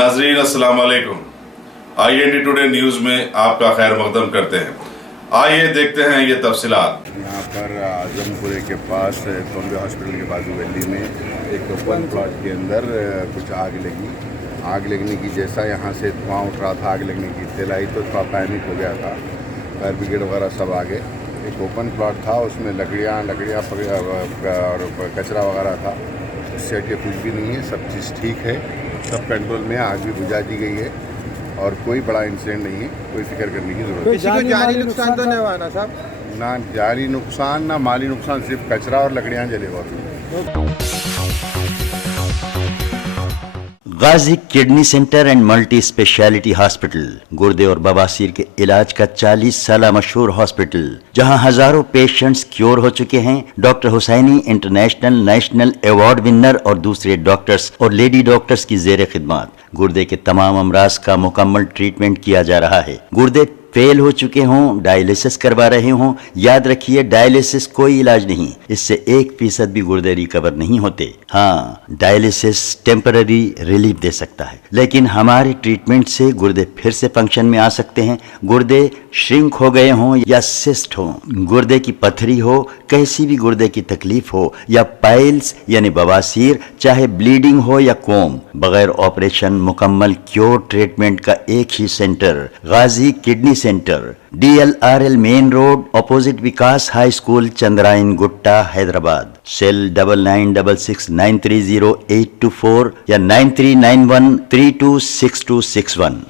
नाजरीन अस्सलाम वालेकुम। IND टुडे न्यूज में आपका खैर मकदम करते हैं। आइए देखते हैं ये तफसीलात। यहाँ पर आजमपुरे के पास बॉम्बे हॉस्पिटल के बाजू गली में एक ओपन प्लॉट के अंदर कुछ आग लगी। आग लगने की जैसा यहाँ से धुआं उठ रहा था, आग लगने की इत्तला आई तो थोड़ा पैनिक हो गया था। फायर ब्रिगेड वगैरह सब आ गए। एक ओपन प्लॉट था, उसमें लकड़ियाँ और कचरा वगैरह था। उससे हटे कुछ भी नहीं है, सब चीज़ ठीक है, सब कंट्रोल में। आग भी बुझा दी गई है और कोई बड़ा इंसिडेंट नहीं है, कोई फिक्र करने की जरूरत नहीं। जानी नुकसान तो नहीं हुआ ना साहब? ना जानी नुकसान ना माली नुकसान, सिर्फ कचरा और लकड़ियाँ जले हुआ। Ghazi kidney centre and multi speciality hospital, गुर्दे और बवासीर के इलाज का 40 साल मशहूर हॉस्पिटल, जहां हजारों पेशेंट्स क्योर हो चुके हैं। Doctor Hussaini international national award winner और दूसरे डॉक्टर्स और लेडी डॉक्टर्स की जेर खिदमत गुर्दे के तमाम अमराज का मुकम्मल ट्रीटमेंट किया जा रहा है। गुर्दे फेल हो चुके हों, डायलिसिस करवा रहे हों, याद रखिए डायलिसिस कोई इलाज नहीं, इससे 1% भी गुर्दे रिकवर नहीं होते। हाँ, डायलिसिस टेम्पररी रिलीफ दे सकता है, लेकिन हमारे ट्रीटमेंट से गुर्दे फिर से फंक्शन में आ सकते हैं। गुर्दे श्रिंक हो गए हों या सिस्ट हो, गुर्दे की पथरी हो, कैसी भी गुर्दे की तकलीफ हो, या पाइल्स यानी बवासीर, चाहे ब्लीडिंग हो या कोम, बगैर ऑपरेशन मुकम्मल क्योर ट्रीटमेंट का एक ही centre, Ghazi kidney centre, DLRL main road, opposite Vikas high school, Chandrayangutta, Hyderabad. Cell 9966930824 या 9391326261।